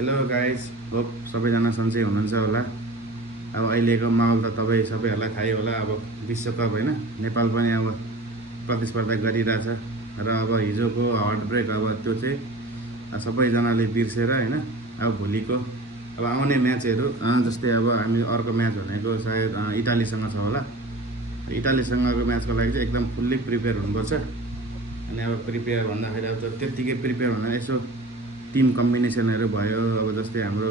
Hello guys, hope सबैजना सन्चै हुनुहुन्छ होला। अब अहिलेको माहौल त तपाईँ सबैहरूलाई थाहै होला। अब विश्वकप होइन, नेपाल पनि अब प्रतिस्पर्धा गरिरहेछ र अब हिजोको हार्ट ब्रेक अब त्यो चाहिँ सबैजनाले बिर्सेर होइन, अब भोलिको अब आउने म्याचहरू जस्तै अब हामी अर्को म्याच भनेको सायद इटालीसँग छ होला। इटालीसँगको म्याचको लागि चाहिँ एकदम फुल्ली प्रिपेयर हुनुपर्छ। अनि अब प्रिपेयर भन्दाखेरि अब त्यत्तिकै प्रिपेयर भन्दा यसो टिम कम्बिनेसनहरू भयो। अब जस्तै हाम्रो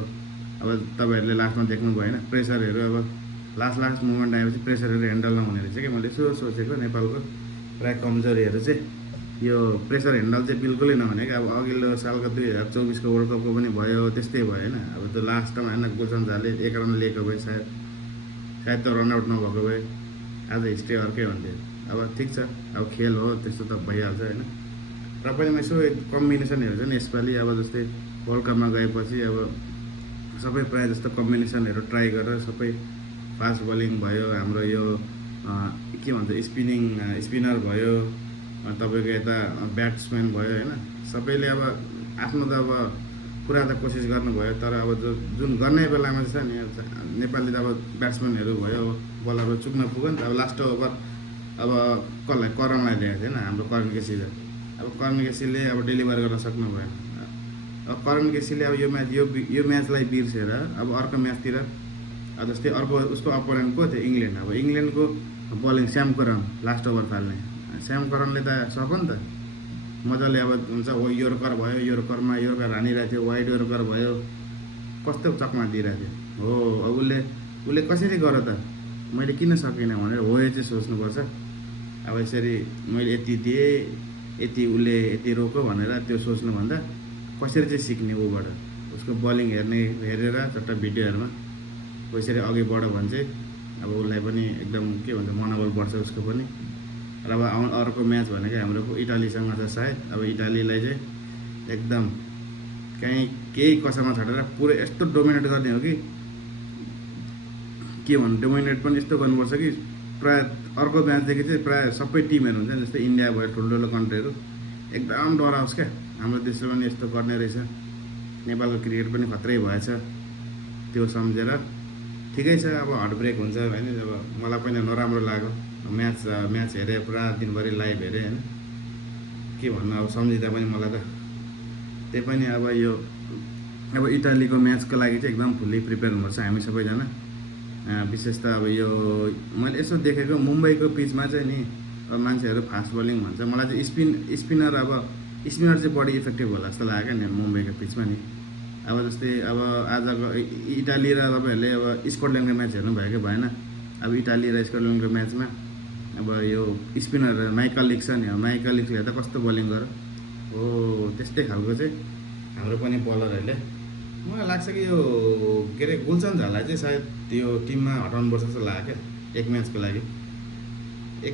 अब तपाईँहरूले लास्टमा देख्नु भएन, प्रेसरहरू अब लास्ट मोमेन्ट आएपछि प्रेसरहरू ह्यान्डल नहुने रहेछ कि मैले यसो सोचेको। नेपालको प्रायः कमजोरीहरू चाहिँ यो प्रेसर ह्यान्डल चाहिँ बिल्कुलै नहुने कि अब अघिल्लो सालको 2024को वर्ल्ड कपको पनि भयो त्यस्तै भयो होइन। अब त्यो लास्टमा होइन, गुलसन झाले 1 रन लिएको भए सायद त्यो रनआउट नभएको भए आज हिस्ट्री अर्कै हुन्थ्यो। अब ठिक छ, अब खेल हो, त्यस्तो त भइहाल्छ होइन। र पनि यसो कम्बिनेसनहरू छ नि यसपालि। अब जस्तै वर्ल्ड कपमा गएपछि अब सबै प्रायः जस्तो कम्बिनेसनहरू ट्राई गरेर सबै फास्ट बलिङ भयो, हाम्रो यो के भन्छ स्पिनर भयो, तपाईँको यता ब्याट्सम्यान भयो होइन। सबैले अब आफ्नो त अब पुरा त कोसिस गर्नुभयो, तर अब जुन गर्ने बेलामा चाहिँ छ नि नेपाली त अब ब्याट्सम्यानहरू भयो, बलरहरू चुक्न पुग्यो नि त। अब लास्ट ओभर अब कसलाई करणलाई ल्याएको थिएन, हाम्रो करण केसीले। अब करण केसीले अब डेलिभर गर्न सक्नु भएन। अब करण केसीले अब यो म्याचलाई बिर्सेर अब अर्को म्याचतिर जस्तै अर्को उसको अपोनेन्ट को थियो इङ्ल्यान्ड। अब इङ्ल्यान्डको बलिङ स्याम करन लास्ट ओभर फाल्ने, स्याम करनले त सक्यो नि त मजाले। अब हुन्छ योर्कर भयो, योर्करमा योर्कर हानिरहेको थियो, वाइड योर्कर भयो, कस्तो चकमा दिइरहेको थियो हो। अब उसले कसरी गर त, मैले किन सकिनँ भनेर हो यो चाहिँ सोच्नुपर्छ। अब यसरी मैले यति दिएँ, यति उसले यति रोक्यो भनेर त्यो सोच्नुभन्दा कसरी चाहिँ सिक्ने ऊबाट, उसको बलिङ हेरेर चट्ट भिडियोहरूमा कसरी अघि बढ्यो भने चाहिँ अब उसलाई पनि एकदम के भन्छ मनोबल बढ्छ उसको पनि। र अब अर्को म्याच भनेको हाम्रो इटालीसँग छ सायद। अब इटालीलाई चाहिँ एकदम केही कसैमा छाडेर पुरै यस्तो डोमिनेट गर्ने हो कि के भन्नु, डोमिनेट पनि यस्तो गर्नुपर्छ कि प्रायः अर्को म्याचदेखि चाहिँ प्रायः सबै टिमहरू हुन्छ नि, जस्तै इन्डिया भयो, ठुल्ठुलो कन्ट्रीहरू एकदम डराओस् क्या हाम्रो देशले पनि यस्तो गर्ने रहेछ। नेपालको क्रिकेट पनि खत्रै भएछ त्यो सम्झेर। ठिकै छ, अब हार्ट ब्रेक हुन्छ होइन। अब मलाई पनि नराम्रो लाग्यो, म्याच हेरेँ पुरा दिनभरि लाइभ हेरेँ होइन। के भन्नु अब सम्झिँदा पनि मलाई त त्यही पनि अब इटालीको म्याचको लागि चाहिँ एकदम फुल्ली प्रिपेयर हुनुपर्छ हामी सबैजना। विशेष त अब यो मैले यसो देखेको मुम्बईको पिचमा चाहिँ नि अब मान्छेहरू फास्ट बलिङ भन्छ, मलाई चाहिँ स्पिनर चाहिँ बढी इफेक्टिभ होला जस्तो लाग्यो नि मुम्बईको पिचमा नि। अब जस्तै अब आजको इटाली र तपाईँहरूले अब स्कटल्यान्डको म्याच हेर्नुभयो कि भएन। अब इटाली र स्कटल्यान्डको म्याचमा अब यो स्पिनर माइकल लिक छ नि, माइकल लिकले त कस्तो बलिङ गर्यो हो। त्यस्तै खालको चाहिँ हाम्रो पनि बलरहरूले मलाई लाग्छ कि यो के अरे गुलसन झालाई चाहिँ सायद त्यो टिममा हटाउनुपर्छ जस्तो लाग्यो क्या। एक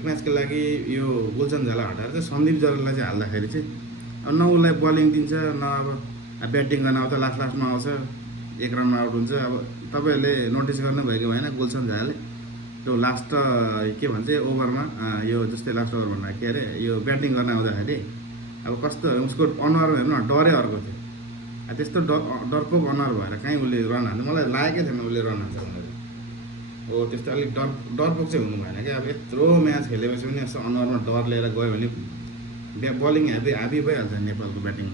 म्याचको लागि यो गुलसन झाला हटाएर चाहिँ सन्दीप जरललाई चाहिँ हाल्दाखेरि चाहिँ अब न उसलाई बलिङ दिन्छ न अब ब्याटिङ गर्न आउँछ, लास्टमा आउँछ 1 रनमा आउट हुन्छ। अब तपाईँहरूले नोटिस गर्नुभएको भएन गुलसन झाले त्यो लास्ट के भन्छ ओभरमा यो जस्तै लास्ट ओभर भन्दा के अरे यो ब्याटिङ गर्न आउँदाखेरि अब कस्तो उसको अनुहार हेर्नु न, डरै अर्को थियो। त्यस्तो डरपोक अनुहार भएर कहीँ उसले रन हाल्छ, मलाई लागेकै थिएन उसले रन हाल्छ भनेर हो। त्यस्तो अलिक डरपोक चाहिँ हुनु भएन क्या। अब यत्रो म्याच खेलेपछि पनि यस्तो अनुहारमा डर लिएर गयो भने बलिङ हाबी भइहाल्छ नेपालको ब्याटिङमा।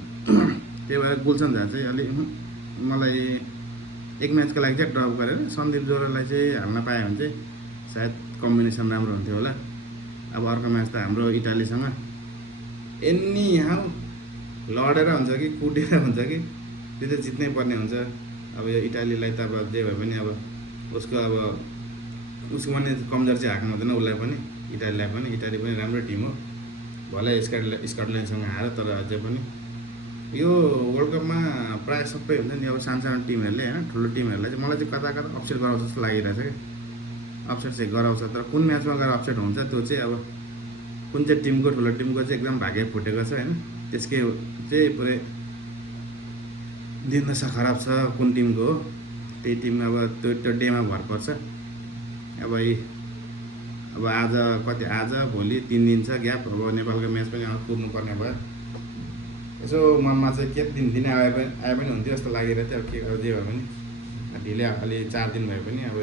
त्यही भएर गुलसन झा चाहिँ अलिक मलाई एक म्याचको लागि चाहिँ ड्रप गरेर सन्दीप जोरलाई चाहिँ हाल्न पायो भने चाहिँ सायद कम्बिनेसन राम्रो हुन्थ्यो होला। अब अर्को म्याच त हाम्रो इटालीसँग एनी यहाँ लडेर हुन्छ कि कुटेर हुन्छ कि त्यो चाहिँ जित्नै पर्ने हुन्छ। अब यो इटालीलाई त अब जे भए पनि अब उसको पनि कमजोर चाहिँ हाक्नु हुँदैन उसलाई पनि, इटालीलाई पनि। इटाली पनि राम्रो टिम हो, भलै स्कटल्यान्डसँग हार, तर अझै पनि यो वर्ल्ड कपमा प्रायः सबै हुन्छ नि अब सानो टिमहरूले होइन, ठुलो टिमहरूलाई चाहिँ मलाई चाहिँ कता अपसेट गराउँछ जस्तो लागिरहेछ क्या। अपसेट चाहिँ गराउँछ, तर कुन म्याचमा गएर अपसेट हुन्छ त्यो चाहिँ अब कुन चाहिँ टिमको ठुलो टिमको चाहिँ एकदम भाग्य फुटेको छ होइन। त्यसकै चाहिँ पुरै दिन दशा खराब छ कुन टिमको हो, त्यही टिम अब त्यो डेमा भर पर्छ। अब आज भोलि 3 दिन छ ग्याप। अब नेपालको म्याच पनि कुर्नुपर्ने भयो। यसो मनमा चाहिँ के दिनै आए पनि हुन्थ्यो जस्तो लागिरहेको थियो। अब के अब जे भए पनि ढिलै अलि 4 दिन भए पनि अब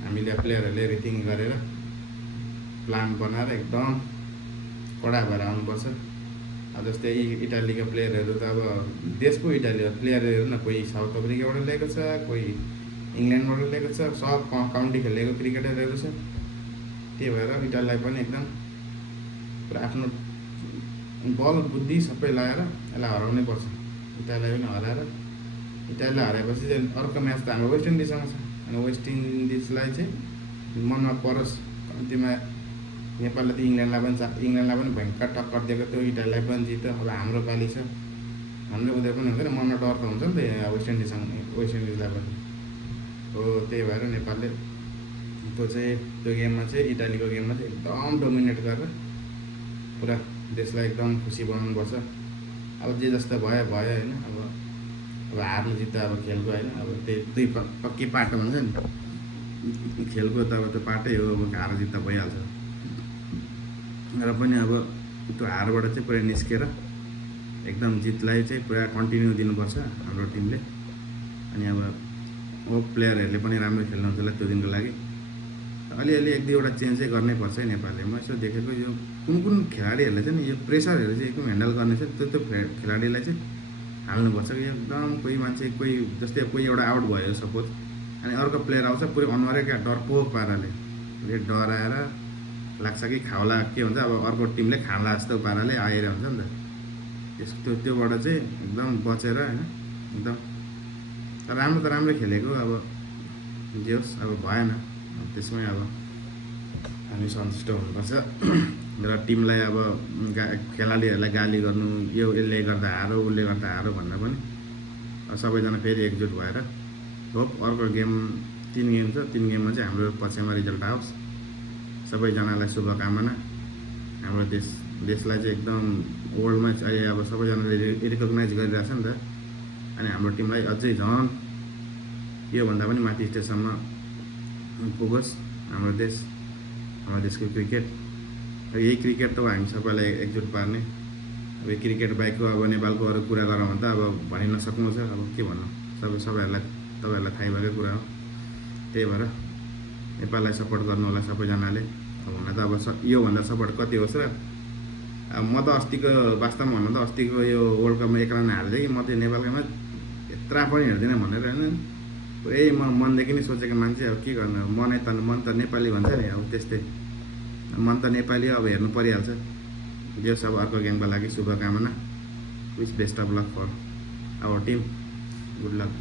हामीले प्लेयरहरूले रिथिङ गरेर प्लान बनाएर एकदम कडा भएर आउनुपर्छ। अब जस्तै इटालीका प्लेयरहरू त अब देश पो इटाली हो, प्लेयरहरू न कोही साउथ अफ्रिकाबाट ल्याएको छ, कोही इङ्ल्यान्डबाट ल्याएको छ, सब काउन्टी खेलेको क्रिकेटरहरू छ। त्यही भएर इटालीलाई पनि एकदम पुरा आफ्नो बल बुद्धि सबै लगाएर यसलाई हराउनै पर्छ। इटालीलाई पनि हराएर इटालीलाई हराएपछि चाहिँ अर्को म्याच त हाम्रो वेस्ट इन्डिजसँग छ। अनि वेस्ट इन्डिजलाई चाहिँ मनमा परोस्, कम्तीमा नेपालले त इङ्ल्यान्डलाई पनि भयङ्कर टक्कर दिएको थियो, इटालीलाई पनि जित्यो। अब हाम्रो पालि छ, हाम्रो उनीहरू पनि हुँदैन, मनमा डर त हुन्छ नि त वेस्ट इन्डिजलाई पनि हो। त्यही भएर नेपालले त्यो गेममा चाहिँ इटालीको गेममा चाहिँ एकदम डोमिनेट गरेर पुरा देशलाई एकदम खुसी बनाउनुपर्छ। अब जे जस्तो भयो होइन। अब हार्नु जित्दा अब खेलको होइन, अब त्यही दुई पक्की पाटो हुन्छ नि, खेलको त अब त्यो पाटै हो, अब हार जित्दा भइहाल्छ। र पनि अब त्यो हारबाट चाहिँ पुरा निस्केर एकदम जितलाई चाहिँ पुरा कन्टिन्यू दिनुपर्छ हाम्रो टिमले। अनि अब प्लेयरहरूले पनि राम्रो खेल्नुहुन्छ होला त्यो दिनको लागि। अलिअलि 1-2वटा चेन्ज चाहिँ गर्नै पर्छ है नेपालले। म यसो देखेको यो कुन खेलाडीहरूले चाहिँ यो प्रेसरहरू चाहिँ एकदम ह्यान्डल गर्ने छ, त्यो खेलाडीलाई चाहिँ हाल्नुपर्छ कि एकदम। कोही मान्छे जस्तै कोही एउटा आउट भयो सपोज, अनि अर्को प्लेयर आउँछ पुरै अनुहारै क्या डरपोक पाराले डराएर लाग्छ कि खाउला के हुन्छ, अब अर्को टिमले खाला जस्तो पाराले आएर हुन्छ नि त। त्योबाट चाहिँ एकदम बचेर होइन, एकदम राम्रो त राम्रै खेलेको, अब जे होस् अब भएन। त्यसमै अब हामी सन्तुष्ट हुनुपर्छ र टिमलाई अब खेलाडीहरूलाई गाली गर्नु, यसले गर्दा हारो उसले गर्दा हारो भन्दा पनि सबैजना फेरि एकजुट भएर होप अर्को गेम 3 गेम छ, 3 गेममा चाहिँ हाम्रो पक्षमा रिजल्ट आओस्। सबैजनालाई शुभकामना। हाम्रो देशलाई चाहिँ एकदम वर्ल्डमा अहिले अब सबैजनाले रिकगनाइज गरिरहेछ नि त। अनि हाम्रो टिमलाई अझै झन् योभन्दा पनि माथि स्टेजसम्म पुगोस् हाम्रो देशको क्रिकेट। र यही क्रिकेट त हो हामी सबैलाई एकजुट पार्ने। अब यो क्रिकेट बाहेकको अब नेपालको अरू कुरा गरौँ भने त अब भनि नसक्नु छ, अब के भन्नु, तपाईँहरूलाई थाहै भएकै कुरा हो। त्यही भएर नेपाललाई सपोर्ट गर्नु होला सबैजनाले। हुन त अब योभन्दा सपोर्ट कति होस् र। अब म त वास्तवमा भन्नु त अस्तिको यो वर्ल्ड कपमा 1 रन हाल्दै कि म चाहिँ नेपालकोमा यत्रा पनि हेर्दिनँ भनेर होइन, पुरै म मनदेखि नै सोचेको मान्छे। अब के गर्नु, मन त नेपाली भन्छ नि, अब त्यस्तै मन त नेपाली हो, अब हेर्नु परिहाल्छ। जो सब अर्को गेमको लागि शुभकामना। Wish best of luck for our team. Good lock.